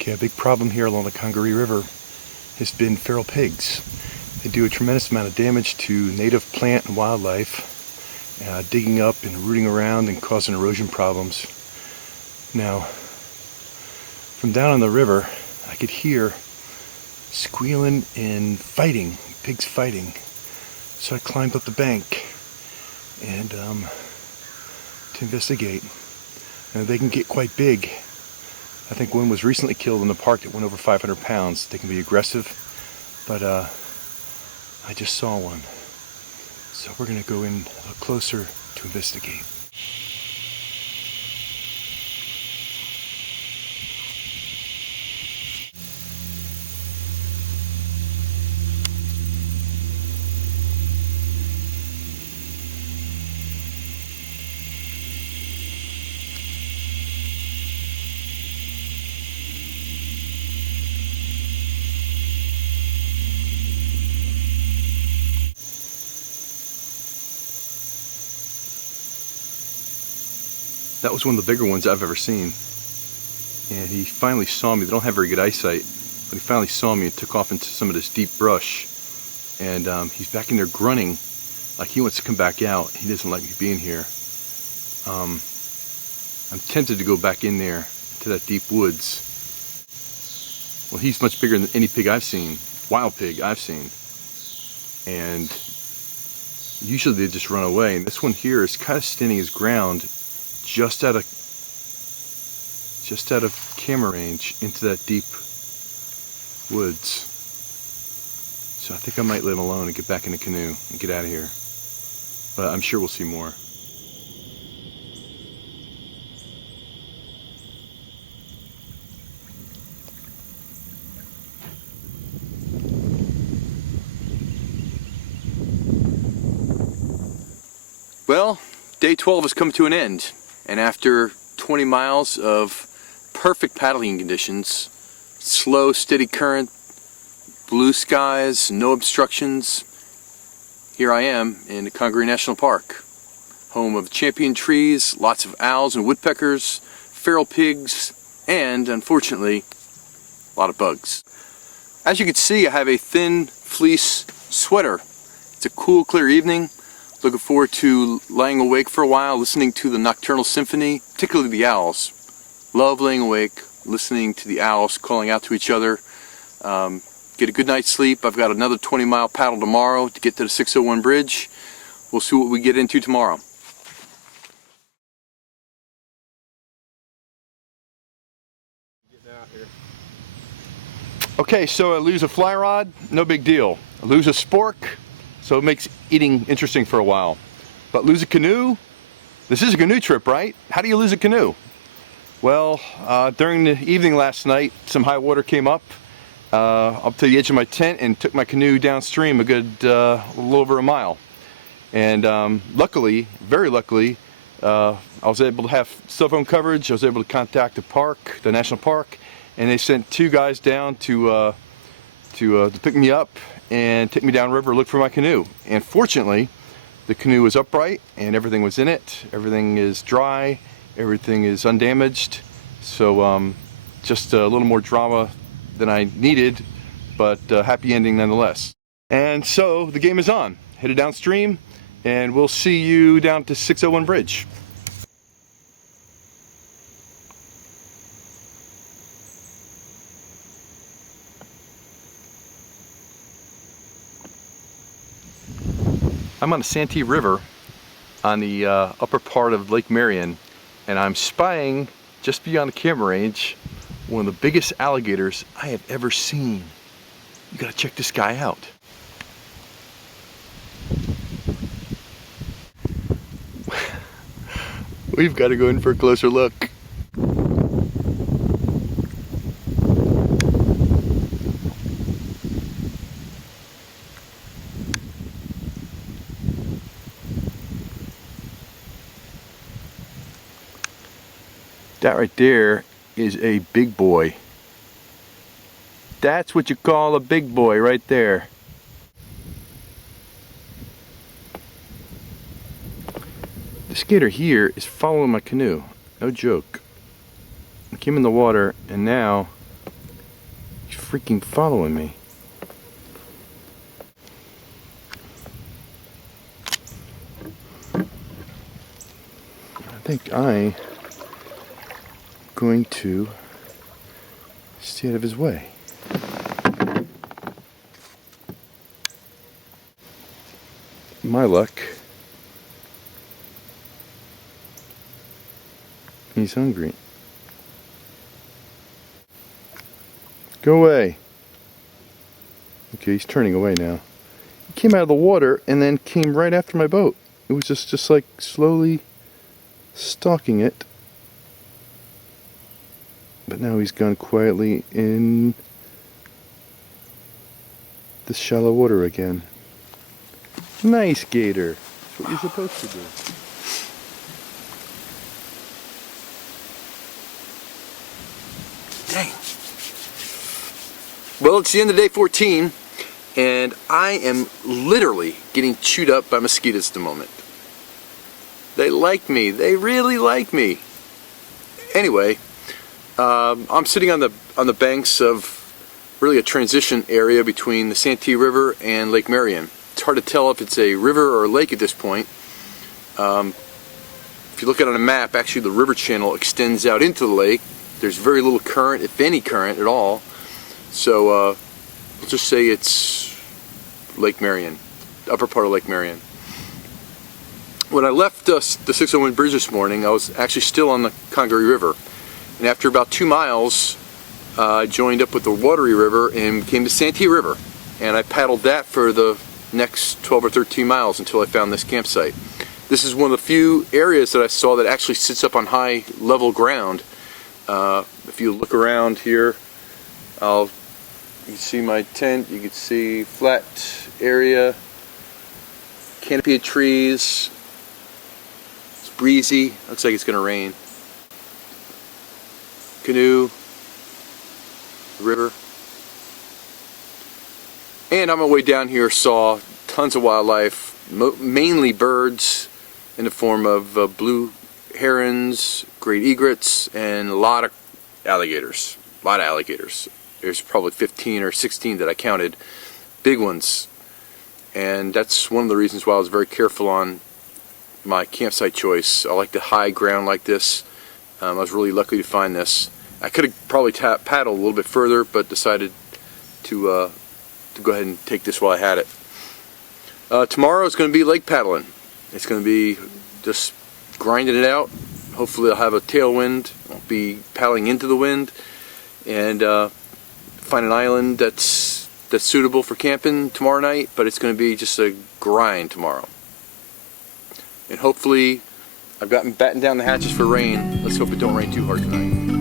Okay, a big problem here along the Congaree River has been feral pigs. They do a tremendous amount of damage to native plant and wildlife, digging up and rooting around and causing erosion problems. Now, from down on the river, I could hear squealing and fighting, pigs fighting. So I climbed up the bank and to investigate. And they can get quite big. I think one was recently killed in the park that went over 500 pounds. They can be aggressive, but I just saw one. So we're going to go in a little closer to investigate. That was one of the bigger ones I've ever seen. And he finally saw me. They don't have very good eyesight, but he finally saw me and took off into some of this deep brush. And he's back in there grunting like he wants to come back out. He doesn't like me being here. I'm tempted to go back in there to that deep woods. Well, he's much bigger than any pig I've seen, wild pig I've seen. And usually they just run away. And this one here is kind of standing his ground just out of camera range into that deep woods. So I think I might let him alone and get back in the canoe and get out of here. But I'm sure we'll see more. Well, day 12 has come to an end. And after 20 miles of perfect paddling conditions, slow, steady current, blue skies, no obstructions, here I am in the Congaree National Park, home of champion trees, lots of owls and woodpeckers, feral pigs, and, unfortunately, a lot of bugs. As you can see, I have a thin fleece sweater. It's a cool, clear evening. Looking forward to lying awake for a while, listening to the nocturnal symphony, particularly the owls. Love laying awake, listening to the owls calling out to each other. Get a good night's sleep. I've got another 20-mile paddle tomorrow to get to the 601 bridge. We'll see what we get into tomorrow. Okay, so I lose a fly rod, no big deal. I lose a spork, so it makes eating interesting for a while. But lose a canoe? This is a canoe trip, right? How do you lose a canoe? Well, during the evening last night, some high water came up to the edge of my tent and took my canoe downstream a little over a mile. And luckily, very luckily, I was able to have cell phone coverage. I was able to contact the park, the national park, and they sent two guys down to pick me up and take me downriver, look for my canoe. And fortunately, the canoe was upright and everything was in it. Everything is dry, everything is undamaged. So just a little more drama than I needed, but happy ending nonetheless. And so the game is on. Headed downstream, and we'll see you down to 601 Bridge. I'm on the Santee River on the upper part of Lake Marion, and I'm spying just beyond the camera range one of the biggest alligators I have ever seen. You gotta check this guy out. We've got to go in for a closer look. That right there is a big boy. That's what you call a big boy right there. This gator here is following my canoe. No joke. I came in the water and now He's freaking following me. I think I'm going to stay out of his way. My luck, he's hungry. Go away. Okay, he's turning away now. He came out of the water and then came right after my boat. It was just like slowly stalking it. But now he's gone quietly in the shallow water again. Nice, gator. That's what you're supposed to do. Dang. Well, it's the end of day 14, and I am literally getting chewed up by mosquitoes at the moment. They like me. They really like me. Anyway, I'm sitting on the banks of really a transition area between the Santee River and Lake Marion. It's hard to tell if it's a river or a lake at this point. If you look at it on a map, actually the river channel extends out into the lake. There's very little current, if any current at all. So let's just say it's Lake Marion, upper part of Lake Marion. When I left the 601 bridge this morning, I was actually still on the Congaree River. And after about 2 miles, I joined up with the Watery River and came to Santee River. And I paddled that for the next 12 or 13 miles until I found this campsite. This is one of the few areas that I saw that actually sits up on high level ground. If you look around here, you can see my tent, you can see flat area, canopy of trees. It's breezy, looks like it's going to rain. Canoe, river. And on my way down here saw tons of wildlife, mainly birds in the form of blue herons, great egrets, and a lot of alligators. A lot of alligators. There's probably 15 or 16 that I counted, big ones. And that's one of the reasons why I was very careful on my campsite choice. I like the high ground like this. I was really lucky to find this. I could have probably paddled a little bit further, but decided to go ahead and take this while I had it. Tomorrow is going to be lake paddling. It's going to be just grinding it out. Hopefully I'll have a tailwind. Won't be paddling into the wind, and find an island that's suitable for camping tomorrow night. But it's going to be just a grind tomorrow. And hopefully I've gotten battened down the hatches for rain. Let's hope it don't rain too hard tonight.